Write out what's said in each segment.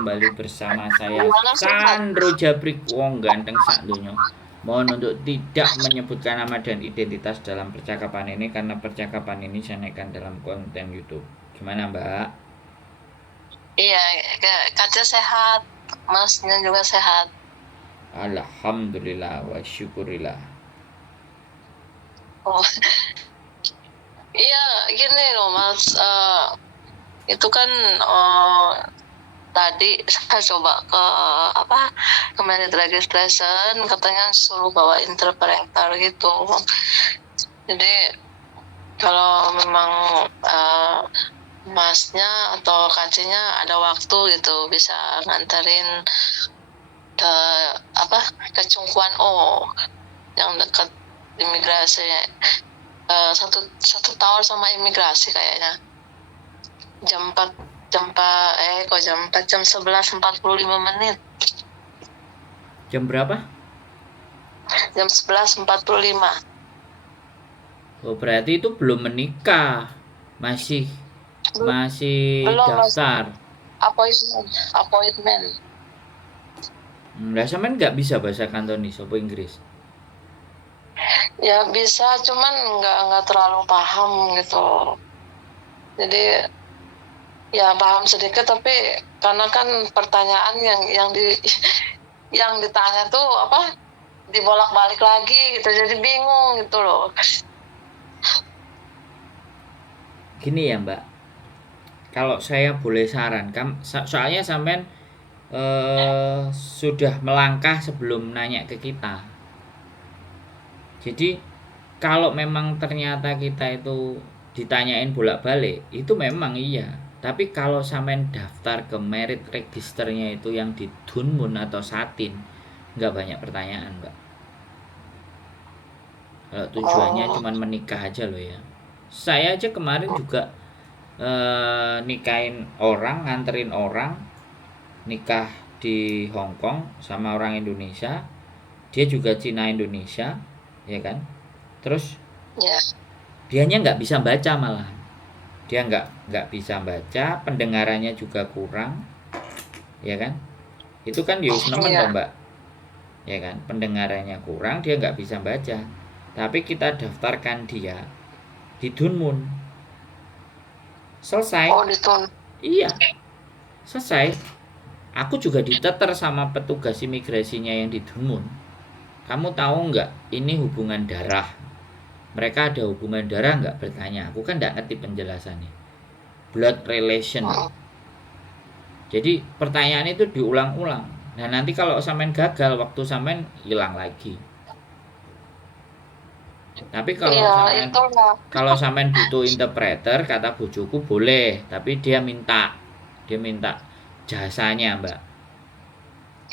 kembali bersama saya Gimana sehat? Sandro Jabrik wong ganteng sak donya. Mohon untuk tidak menyebutkan nama dan identitas dalam percakapan ini karena percakapan ini saya naikkan dalam konten YouTube. Gimana, Mbak? Iya, Kaca sehat, Masnya juga sehat. Alhamdulillah wa syukurillah. Oh, iya, gini loh Mas, itu kan tadi saya coba ke merit registration, katanya suruh bawa interpreter gitu. Jadi kalau memang Masnya atau Kacinya ada waktu gitu bisa nganterin ke ke Cungkuan O yang dekat imigrasi, satu tahun sama imigrasi kayaknya jam 4 jam 11:45. Jam berapa? Jam 11:45. Oh, berarti itu belum menikah. Masih Belum Mas, daftar. appointment. Lah sampean nggak bisa bahasa Kantonis apa Inggris? Ya bisa, cuman nggak terlalu paham gitu. Jadi ya paham sedikit, tapi karena kan pertanyaan yang ditanya tuh dibolak-balik lagi gitu, jadi bingung gitu loh. Gini ya, Mbak. Kalau saya boleh saran, soalnya sampean sudah melangkah sebelum nanya ke kita. Jadi kalau memang ternyata kita itu ditanyain bolak-balik, itu memang iya. Tapi kalau sampean daftar ke merit registernya itu yang di Dunmun atau Satin, nggak banyak pertanyaan, Mbak. Kalau tujuannya cuman menikah aja loh ya. Saya aja kemarin juga nikahin orang, nganterin orang nikah di Hong Kong sama orang Indonesia. Dia juga Cina Indonesia, ya kan? Terus dianya nggak bisa baca malah. Dia nggak bisa baca, pendengarannya juga kurang, ya kan? Itu kan Yus nemen toh Mbak, ya kan? Pendengarannya kurang, dia nggak bisa baca. Tapi kita daftarkan dia di Dunmun. Selesai. Iya, selesai. Aku juga diteter sama petugas imigrasinya yang di Dunmun. Kamu tahu nggak ini hubungan darah? Mereka ada hubungan darah nggak, bertanya. Aku kan nggak ngerti penjelasannya. Blood relation. Jadi pertanyaan itu diulang-ulang. Nah nanti kalau sampean gagal, waktu sampean hilang lagi. Tapi kalau sampean butuh interpreter, kata bojoku boleh, tapi dia minta jasanya, Mbak.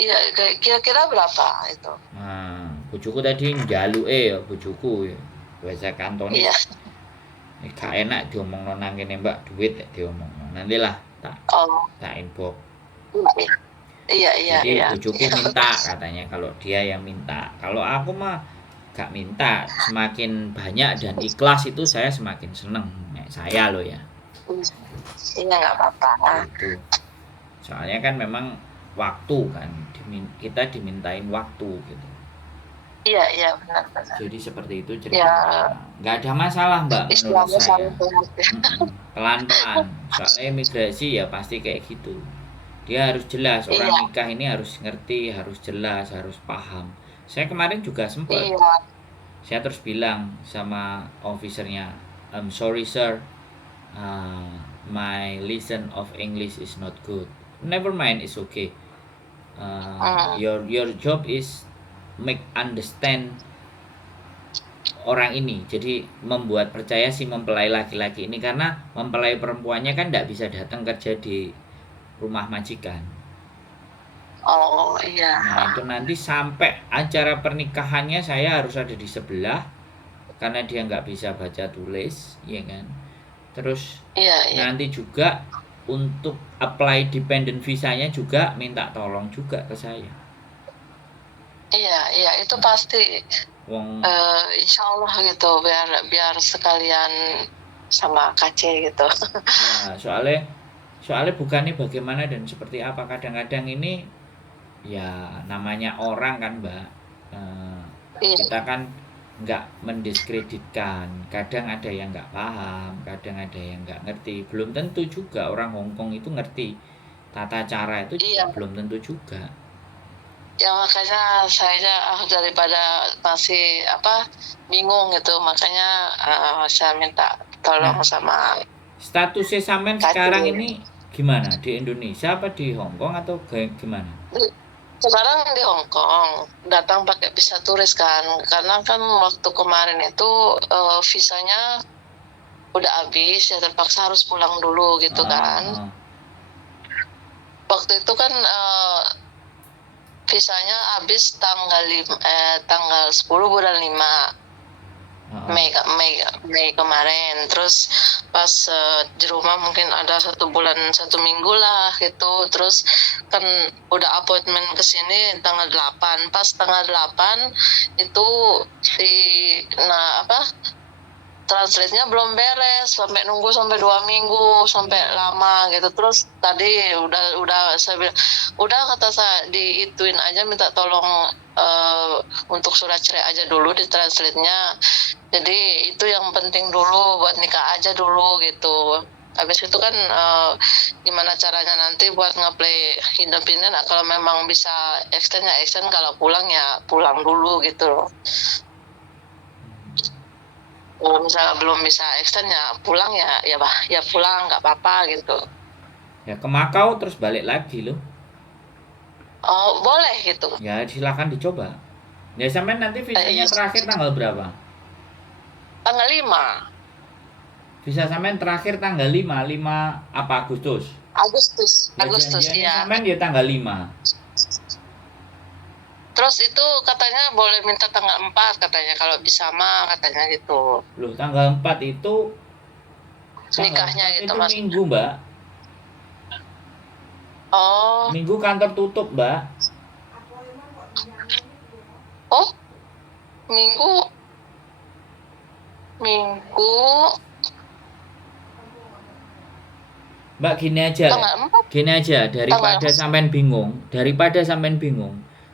Iya, kira-kira berapa itu? Nah, bojoku tadi njaluke ya bojoku ya. Bahasa Kantonis. Iya. Gak enak diomongno nang kene, Mbak, duit diomongno. Nantilah tak inbox. Iya. Jadi bojoku minta katanya, kalau dia yang minta. Kalau aku mah gak minta, semakin banyak dan ikhlas itu saya semakin seneng. Saya loh ya. Iya, nggak apa-apa. Gitu. Soalnya kan memang waktu kan, kita dimintain waktu gitu. Iya benar. Jadi seperti itu ceritanya. Nggak ada masalah Mbak menurut saya. Pelan-pelan. Soalnya imigrasi ya pasti kayak gitu. Dia harus jelas, orang nikah ini harus ngerti, harus jelas, harus paham. Saya kemarin juga sempat. Saya terus bilang sama officernya, I'm sorry sir, my listen of English is not good. Never mind, it's okay. Your job is make understand orang ini, jadi membuat percaya si mempelai laki-laki ini, karena mempelai perempuannya kan tidak bisa datang kerja di rumah majikan. Oh iya. Nah itu nanti sampai acara pernikahannya saya harus ada di sebelah karena dia nggak bisa baca tulis, ya kan. Terus nanti juga untuk apply dependent visanya juga minta tolong juga ke saya. Iya itu pasti. Insya Allah gitu, biar sekalian sama KC gitu. Ya, soalnya Soalnya bukannya bagaimana dan seperti apa, kadang-kadang ini ya namanya orang kan Mbak. Kita kan nggak mendiskreditkan, kadang ada yang nggak paham, kadang ada yang nggak ngerti, belum tentu juga orang Hongkong itu ngerti tata cara itu juga belum tentu juga. Ya makanya saya daripada masih bingung gitu, makanya saya minta tolong sama statusnya Samen sekarang ini gimana, di Indonesia apa di Hongkong atau gimana? Sekarang di Hongkong, datang pakai visa turis kan, karena kan waktu kemarin itu visanya udah habis, ya terpaksa harus pulang dulu gitu kan. Waktu itu kan visanya habis tanggal 10 bulan 5 Mei kemarin. Terus pas di rumah mungkin ada 1 minggu lah gitu. Terus kan udah appointment ke sini tanggal 8. Pas tanggal 8 itu translate-nya belum beres, sampai nunggu sampai 2 minggu, sampai lama gitu. Terus tadi udah saya bilang, udah kata saya diituin aja, minta tolong untuk surat cerai aja dulu di translate-nya. Jadi itu yang penting dulu, buat nikah aja dulu gitu. Habis itu kan gimana caranya nanti buat nge-apply independen. Nah, kalau memang bisa extend ya extend, kalau pulang ya pulang dulu gitu loh. Kalau misalnya belum bisa extend ya pulang ya pulang, nggak apa-apa gitu. Ya ke Makau terus balik lagi loh. Oh boleh gitu. Ya silakan dicoba. Ya sampai nanti visanya terakhir tanggal berapa? Tanggal 5. Visa sampai terakhir tanggal 5 apa Agustus? Agustus ya. Sampai dia tanggal 5. Terus itu katanya boleh minta tanggal 4 katanya, kalau bisa mah katanya gitu. Loh, tanggal 4 itu nikahnya gitu Mas. Itu Minggu, Mbak. Oh. Minggu kantor tutup, Mbak. Oh. Minggu. Mbak gini aja, daripada sampean bingung,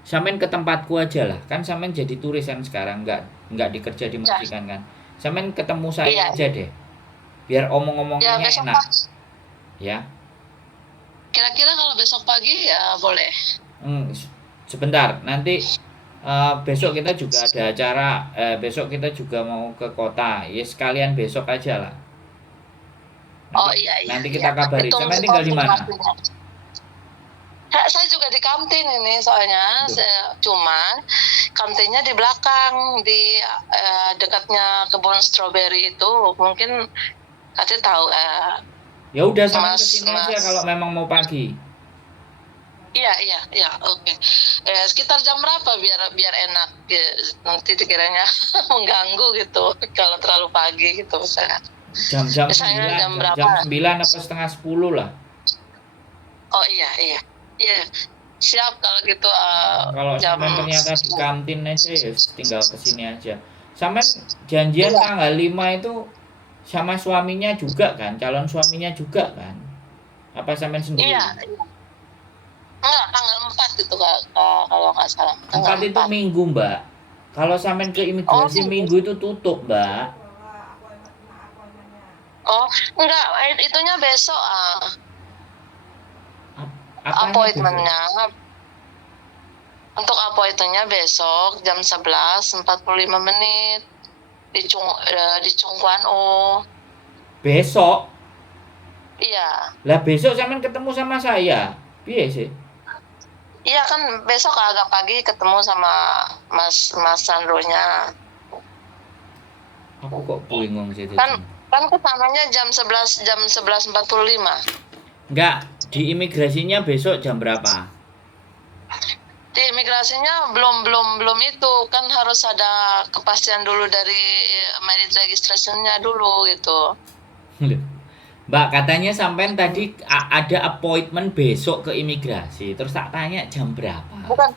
sampean ke tempatku aja lah, kan sampean jadi turis kan sekarang, nggak dikerja di majikan kan, sampean ketemu saya aja deh, biar omong-omongannya enak, ya. Kira-kira kalau besok pagi ya boleh. Sebentar, nanti besok kita juga ada acara, besok kita juga mau ke kota, ya sekalian besok aja lah. Nanti kita kabari. Sampai tinggal di mana? Saya juga di kantin ini soalnya, cuman kantinnya di belakang, di dekatnya kebun stroberi itu. Mungkin kasih tahu. Ya udah, sampai kesini aja kalau memang mau pagi. Iya, oke. Sekitar jam berapa biar enak? Nanti dikiranya mengganggu gitu kalau terlalu pagi gitu misalnya. Jam 9 apa setengah 10 lah. Oh iya. Siap kalau gitu. Kalau sampai ternyata di kantin aja ya tinggal kesini aja. Sampai janjian tanggal 5 itu sama suaminya juga kan? Calon suaminya juga kan? Apa sampai sendiri? Iya. Enggak, tanggal 4 itu kalau nggak salah. 4 itu Minggu, Mbak. Kalau sampai ke imigrasi Minggu itu tutup, Mbak. Oh, enggak, itunya besok appointment-nya. Untuk appointment-nya besok jam 11.45 di Chung Kwan O. Besok? Iya. Lah besok sampean ketemu sama saya. Piye sih? Iya kan besok agak pagi ketemu sama Mas Sandro-nya. Aku kok bingung sih itu. Kan kesananya jam 11.45. Enggak, di imigrasinya besok jam berapa? Di imigrasinya belum itu, kan harus ada kepastian dulu dari merit registration-nya dulu gitu. Mbak, katanya sampean tadi ada appointment besok ke imigrasi, terus tak tanya jam berapa? Bukan.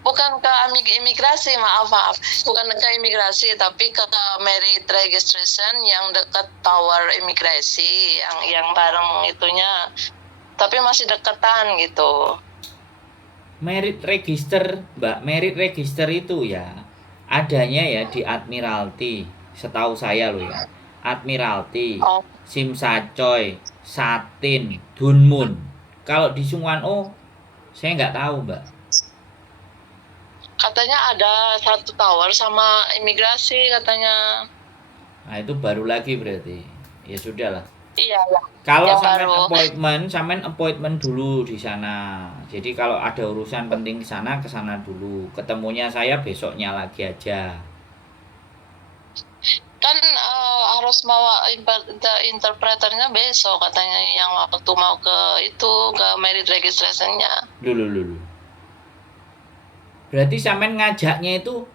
bukan ke imigrasi, maaf, bukan ke imigrasi, tapi ke merit registration yang dekat tower imigrasi, yang bareng itunya, tapi masih deketan gitu. Merit register, Mbak, merit register itu ya adanya ya di Admiralty, setahu saya loh ya. Admiralty, Oh, Simsacoy, Satin, Dunmun. Kalau di Sungwan saya nggak tahu, Mbak. katanya ada satu tower sama imigrasi katanya. Nah, itu baru lagi berarti. Ya sudahlah. Iya, Kalau yang baru. sampean appointment dulu di sana. Jadi kalau ada urusan penting ke sana dulu. Ketemunya saya besoknya lagi aja. Kan harus bawa interpreternya besok katanya, yang waktu mau ke itu, ke merit registrationnya. Dulu. Berarti sampean ngajaknya itu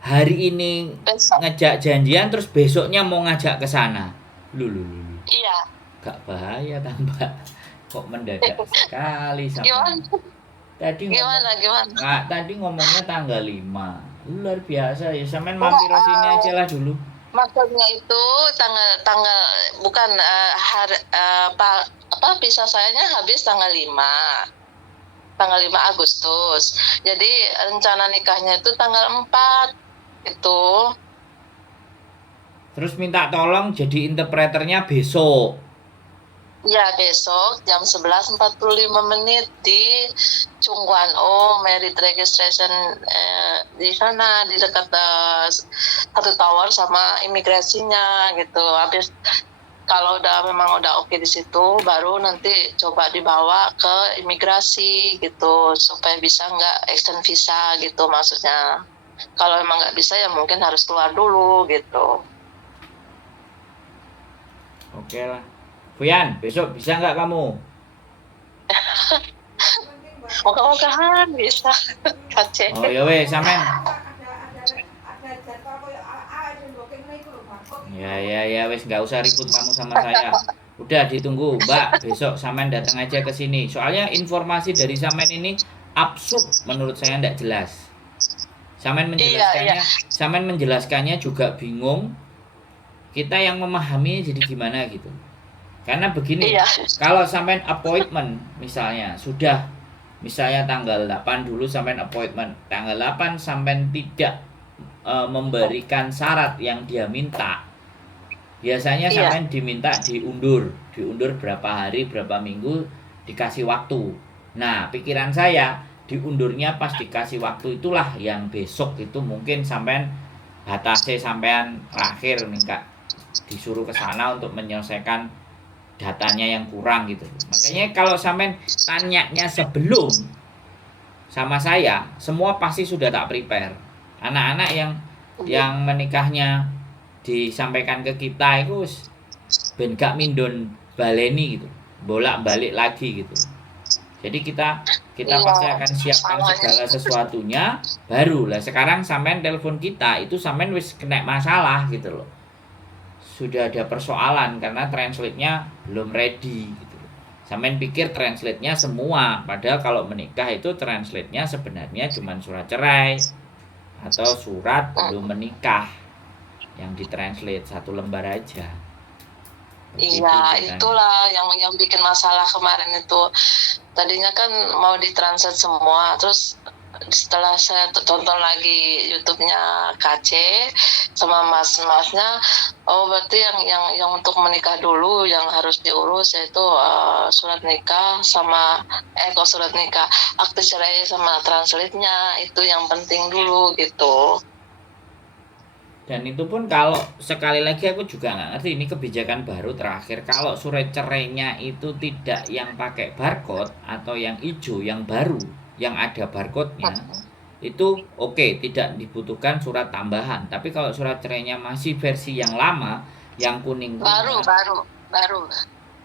hari ini Besok. ngajak janjian terus besoknya mau ngajak ke sana. Lulu. Iya. Gak bahaya tambah. Kok mendadak sekali sampean. Gimana? Tadi ngomong Gimana? tadi ngomongnya tanggal 5. Luar biasa ya, sampean mampir ke sini aja lah dulu. Maksudnya itu tanggal bukan hari apa visa sayanya habis tanggal 5 Agustus. Jadi rencana nikahnya itu tanggal 4 itu. Terus minta tolong jadi interpreternya besok. Ya, besok jam 11.45 di Chungkwan merit registration di sana, di dekat satu tower sama imigrasinya gitu. Habis kalau memang udah oke di situ, baru nanti coba dibawa ke imigrasi gitu supaya bisa nggak extend visa gitu maksudnya. Kalau emang nggak bisa ya mungkin harus keluar dulu gitu. Oke lah. Fuyan, besok bisa nggak kamu? Moga-mogahan bisa. Kacek. Oh ya weh, sampean. Ya wes nggak usah ribut kamu sama saya. Udah ditunggu, Mbak. Besok sampean datang aja ke sini. Soalnya informasi dari sampean ini absurd menurut saya ndak jelas. Iya. Sampean menjelaskannya juga bingung. Kita yang memahami jadi gimana gitu. Karena begini, Iya. kalau sampean appointment misalnya misalnya tanggal 8 dulu sampean appointment. Tanggal 8 sampean tidak memberikan syarat yang dia minta. Biasanya Iya. sampean diminta diundur berapa hari, berapa minggu, dikasih waktu. Nah, pikiran saya diundurnya pas dikasih waktu itulah yang besok itu mungkin sampean batasnya sampean terakhir minta disuruh ke sana untuk menyelesaikan datanya yang kurang gitu. Makanya kalau sampean tanyanya sebelum sama saya, semua pasti sudah tak prepare. Anak-anak yang menikahnya disampaikan ke kita itu ben gak mindon baleni gitu, bolak-balik lagi gitu. Jadi kita pasti akan siapkan segala sesuatunya baru lah. Sekarang sampean telepon kita itu sampean wis kena masalah gitu loh. Sudah ada persoalan karena translate-nya belum ready gitu. Sampean pikir translate-nya semua, padahal kalau menikah itu translate-nya sebenarnya cuma surat cerai atau surat belum menikah yang ditranslate satu lembar aja. Iya, itulah yang bikin masalah kemarin itu. Tadinya kan mau ditranslate semua, terus setelah saya tonton lagi YouTube-nya KC sama mas-masnya, berarti yang untuk menikah dulu yang harus diurus yaitu surat nikah sama kok surat nikah, akte cerai sama translate-nya itu yang penting dulu gitu. Dan itu pun kalau sekali lagi aku juga nggak ngerti ini kebijakan baru terakhir, kalau surat cerainya itu tidak yang pakai barcode atau yang hijau yang baru yang ada barcode-nya itu oke, tidak dibutuhkan surat tambahan. Tapi kalau surat cerainya masih versi yang lama yang kuning baru.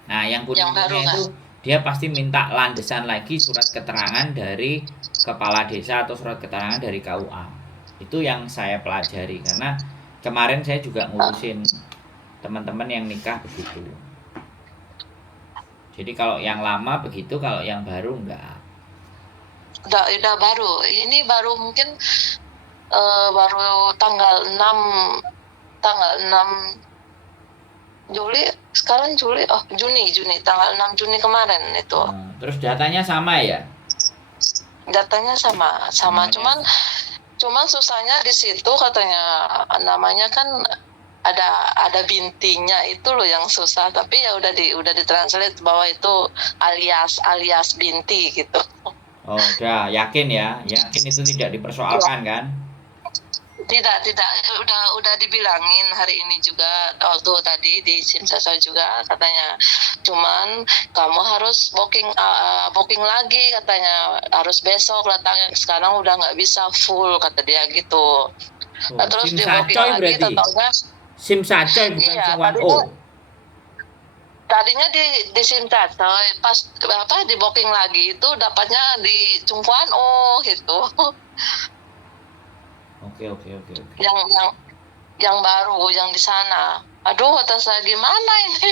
Nah yang Yang baru kuningnya itu dia pasti minta landesan lagi surat keterangan dari kepala desa atau surat keterangan dari KUA. Itu yang saya pelajari karena kemarin saya juga ngurusin teman-teman yang nikah begitu. Jadi kalau yang lama begitu, kalau yang baru enggak. Udah baru. Ini baru mungkin baru tanggal 6 Juli, sekarang Juli, Juni, tanggal 6 Juni kemarin itu. Terus datanya sama ya? Datanya sama, Namanya cuman susahnya di situ katanya, namanya kan ada bintinya itu loh yang susah, tapi ya udah ditranslate bahwa itu alias binti gitu. Oh, udah yakin ya? Yakin itu tidak dipersoalkan kan? Tidak, udah dibilangin hari ini juga, waktu tadi di Simsasa juga katanya, cuman kamu harus booking lagi katanya, harus besok datangnya, sekarang udah nggak bisa full kata dia gitu. Nah, terus SIM di booking sacoy lagi, berarti. totalnya SIM sacoy bukan iya, SIM 1O. tadinya di Simsasa, pas di booking lagi itu dapatnya di Cungkuan gitu. Oke. yang baru yang di sana. Aduh, kata saya gimana ini?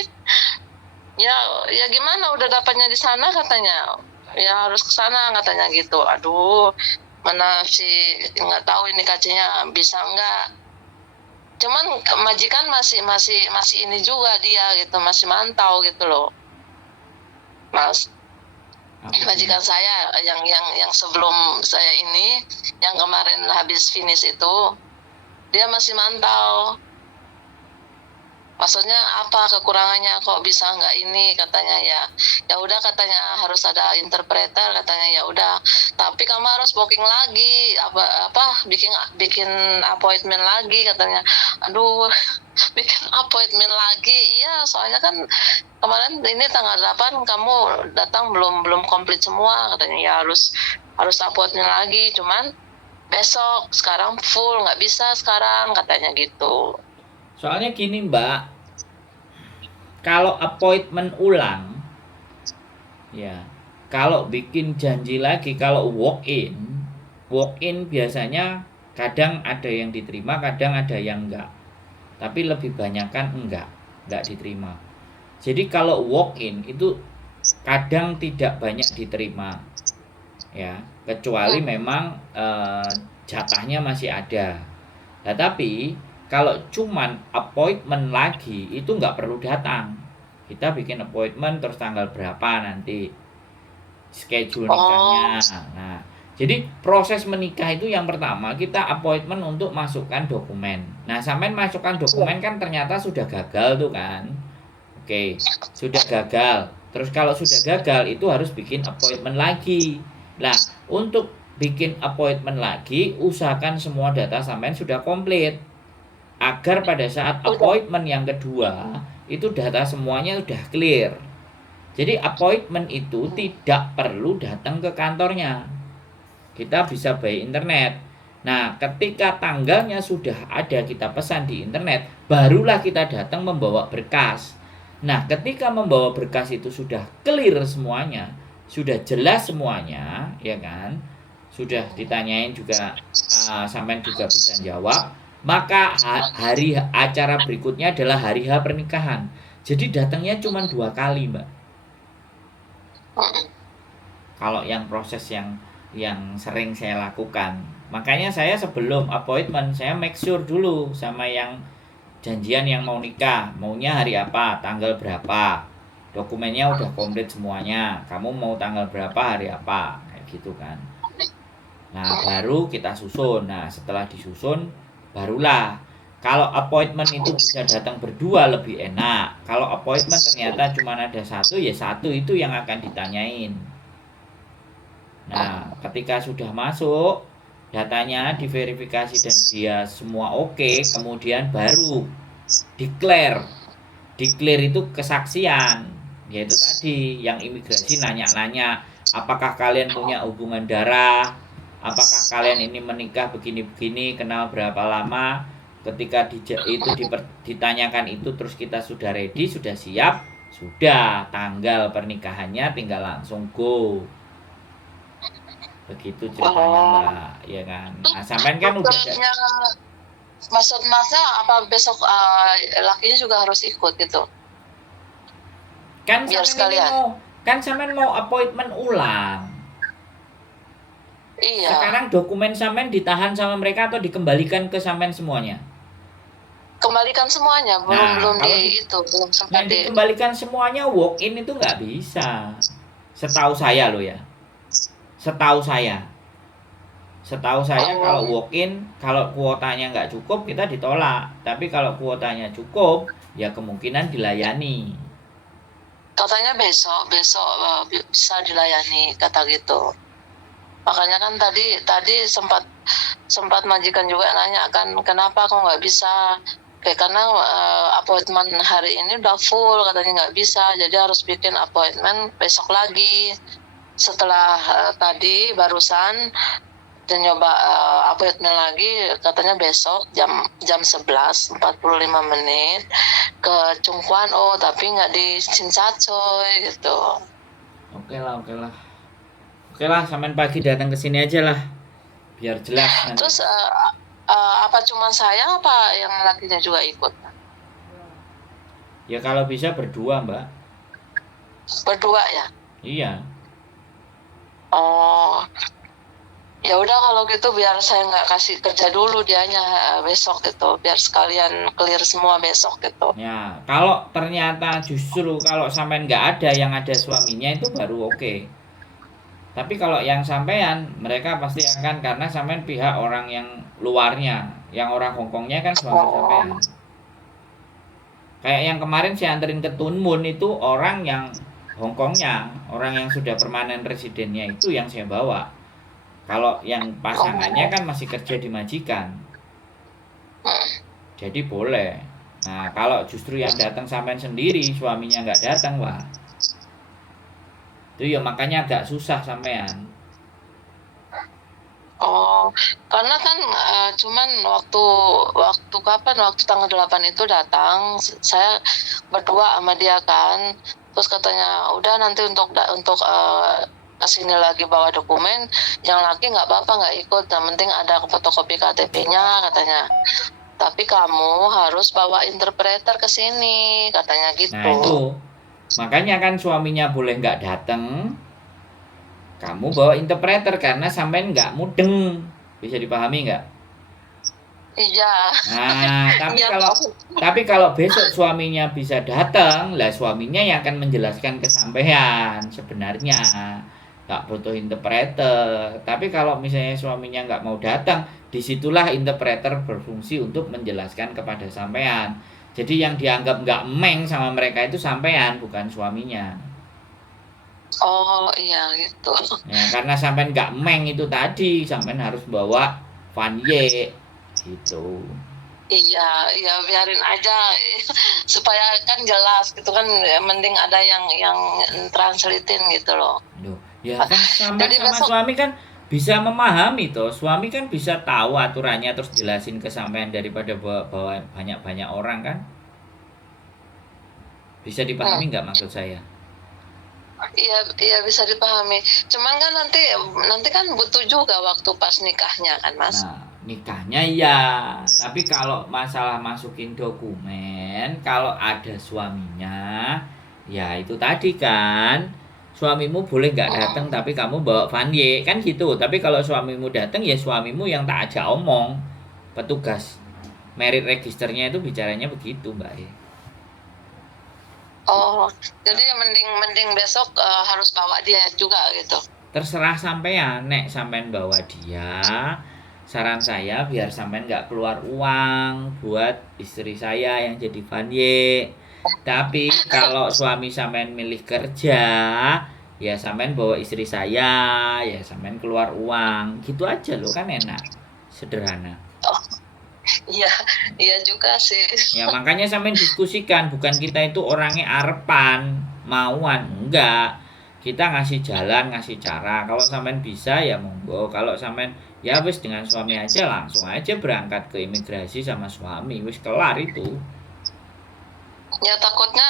Ya gimana, udah dapatnya di sana katanya. Ya harus ke sana katanya gitu. Aduh, mana sih, nggak tahu ini kacanya bisa nggak. Cuman majikan masih ini juga dia gitu, masih mantau gitu loh. Mas, majikan saya yang sebelum saya ini, yang kemarin habis finish itu, dia masih mantau. Maksudnya apa kekurangannya, kok bisa nggak ini katanya. Ya udah katanya, harus ada interpreter katanya. Ya udah, tapi kamu harus booking lagi, apa bikin appointment lagi katanya. Aduh, bikin appointment lagi. Iya, soalnya kan kemarin ini tanggal 8 kamu datang belum komplit semua katanya. Ya harus appointment lagi, cuman besok, sekarang full, nggak bisa sekarang katanya gitu. Soalnya gini Mbak, kalau appointment ulang, ya, kalau bikin janji lagi, kalau walk in biasanya kadang ada yang diterima, kadang ada yang enggak. Tapi lebih banyak kan enggak diterima. Jadi kalau walk in itu kadang tidak banyak diterima, ya, kecuali memang jatahnya masih ada. Nah, tapi kalau cuman appointment lagi itu nggak perlu datang. Kita bikin appointment terus tanggal berapa nanti schedule nikahnya. Nah, jadi proses menikah itu yang pertama kita appointment untuk masukkan dokumen. Nah, sampai masukkan dokumen kan ternyata sudah gagal tuh kan. Oke, sudah gagal. Terus kalau sudah gagal itu harus bikin appointment lagi. Nah, untuk bikin appointment lagi, usahakan semua data sampean sudah komplit. Agar pada saat appointment yang kedua, itu data semuanya sudah clear. Jadi appointment itu tidak perlu datang ke kantornya. Kita bisa by internet. Nah, ketika tanggalnya sudah ada kita pesan di internet, barulah kita datang membawa berkas. Nah, ketika membawa berkas itu sudah clear semuanya, sudah jelas semuanya, ya kan? Sudah ditanyain juga, sampean juga bisa jawab, maka hari acara berikutnya adalah hari H pernikahan. Jadi datangnya cuma 2 kali, Mbak. Kalau yang proses yang sering saya lakukan, makanya saya sebelum appointment saya make sure dulu sama yang janjian, yang mau nikah maunya hari apa, tanggal berapa, dokumennya udah komplit semuanya, kamu mau tanggal berapa, hari apa, kayak gitu kan. Nah, baru kita susun. Nah, setelah disusun barulah, kalau appointment itu bisa datang berdua lebih enak. Kalau appointment ternyata cuma ada satu, ya satu itu yang akan ditanyain. Nah, ketika sudah masuk, datanya diverifikasi dan dia semua oke, kemudian baru declare. Declare itu kesaksian, yaitu tadi yang imigrasi nanya-nanya, apakah kalian punya hubungan darah, apakah kalian ini menikah begini-begini, kenal berapa lama. Ketika itu ditanyakan itu, terus kita sudah ready, sudah siap, sudah tanggal pernikahannya tinggal langsung go. Begitu ceritanya Mbak, ya kan. Nah, sampean kan udah maksud masnya apa besok lakinya juga harus ikut gitu? Kan sampean mau appointment ulang. Iya. Sekarang dokumen sampean ditahan sama mereka atau dikembalikan ke sampean semuanya? Kembalikan semuanya, belum sempat dikembalikan semuanya walk in itu nggak bisa. Setahu saya loh ya. Setahu saya. Kalau walk in, kalau kuotanya nggak cukup kita ditolak. Tapi kalau kuotanya cukup, ya kemungkinan dilayani. Katanya besok bisa dilayani, kata gitu. Makanya kan tadi sempat majikan juga nanya kan, kenapa kok nggak bisa? Karena appointment hari ini udah full, katanya nggak bisa, jadi harus bikin appointment besok lagi. Setelah tadi barusan dan nyoba appointment lagi, katanya besok jam 11.45 ke Cungkuan, tapi nggak di Cincatsoy gitu. Oke lah, sampean pagi datang ke sini aja lah, biar jelas nanti. Terus apa cuma saya, apa yang lakinya juga ikut? Ya kalau bisa berdua, Mbak. Berdua ya? Iya. Oh, ya udah kalau gitu biar saya nggak kasih kerja dulu dianya besok gitu, biar sekalian clear semua besok gitu. Ya, kalau ternyata justru kalau sampean nggak ada, yang ada suaminya itu baru oke. Tapi kalau yang sampean, mereka pasti akan, karena sampean pihak orang yang luarnya, yang orang Hongkongnya kan suami sampean. Kayak yang kemarin saya anterin ke Tuen Mun itu orang yang Hongkongnya, orang yang sudah permanen residennya itu yang saya bawa. Kalau yang pasangannya kan masih kerja di majikan, jadi boleh. Nah, kalau justru yang datang sampean sendiri, suaminya nggak datang, wah, itu ya makanya agak susah sampean. Oh, karena kan cuman waktu tanggal 8 itu datang, saya berdua sama dia kan. Terus katanya, udah nanti untuk kesini lagi bawa dokumen, yang laki nggak apa-apa, nggak ikut, yang penting ada fotokopi KTP-nya katanya. Tapi kamu harus bawa interpreter ke sini, katanya gitu. Nah itu, makanya kan suaminya boleh nggak datang, kamu bawa interpreter karena sampean nggak mudeng. Bisa dipahami nggak? Iya. Nah, tapi kalau besok suaminya bisa datang, lah suaminya yang akan menjelaskan ke sampean sebenarnya. Nggak butuh interpreter. Tapi kalau misalnya suaminya nggak mau datang, disitulah interpreter berfungsi untuk menjelaskan kepada sampean. Jadi yang dianggap nggak meng sama mereka itu sampean, bukan suaminya. Oh iya gitu. Ya, karena sampean nggak meng itu tadi, sampean harus bawa Van Ye gitu. Iya, biarin aja supaya kan jelas gitu kan, mending ada yang translatein gitu loh. Duh, ya kan sampean sama suami kan bisa memahami toh. Suami kan bisa tahu aturannya terus jelasin ke sampean daripada bawa banyak-banyak orang kan. Bisa dipahami nggak maksud saya? Iya bisa dipahami. Cuman kan nanti kan butuh juga waktu pas nikahnya kan, Mas. Nah, nikahnya ya. Tapi kalau masalah masukin dokumen, kalau ada suaminya, ya itu tadi kan. Suamimu boleh nggak datang tapi kamu bawa Van Ye kan gitu. Tapi kalau suamimu datang ya suamimu yang tak ajak omong. Petugas merit registernya itu bicaranya begitu, Mbak. Oh, jadi mending besok harus bawa dia juga gitu. Terserah sampean, nek sampean bawa dia, saran saya biar sampean nggak keluar uang buat istri saya yang jadi Van Ye. Tapi kalau suami sampean milih kerja, ya sampean bawa istri saya, ya sampean keluar uang. Gitu aja loh, kan enak. Sederhana. Oh. Iya juga sih. Ya makanya sampean diskusikan, bukan kita itu orangnya arepan, mauan, enggak. Kita ngasih jalan, ngasih cara. Kalau sampean bisa ya monggo. Kalau sampean ya wis dengan suami aja, langsung aja berangkat ke imigrasi sama suami, wis kelar itu. Ya takutnya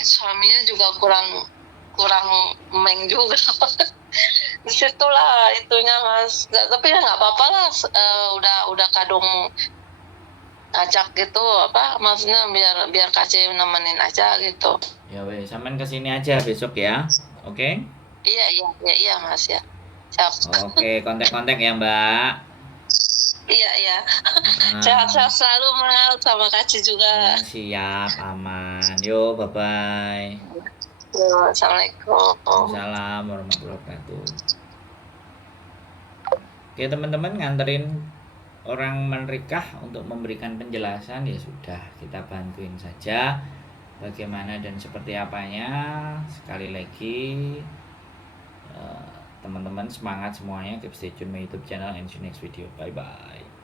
suaminya juga kurang meng juga. Disitulah itunya, Mas. Tapi ya nggak apa-apa lah, udah kadung ngajak gitu, maksudnya biar kasih nemenin aja gitu. Ya wes, sampean kesini aja besok ya, oke? Iya Mas ya. Siap. Oke, kontak-kontak ya Mbak. Iya, iya. Ah, Sehat-sehat selalu, Mal. Sama Kaci juga. ya, siap, aman. Yuk, bye-bye. Yo, Assalamualaikum. Waalaikumsalam warahmatullahi wabarakatuh. Oke teman-teman, nganterin orang menikah untuk memberikan penjelasan ya sudah, kita bantuin saja bagaimana dan seperti apanya. Sekali lagi teman-teman semangat semuanya, keep stay tune my YouTube channel and see you next video. Bye bye.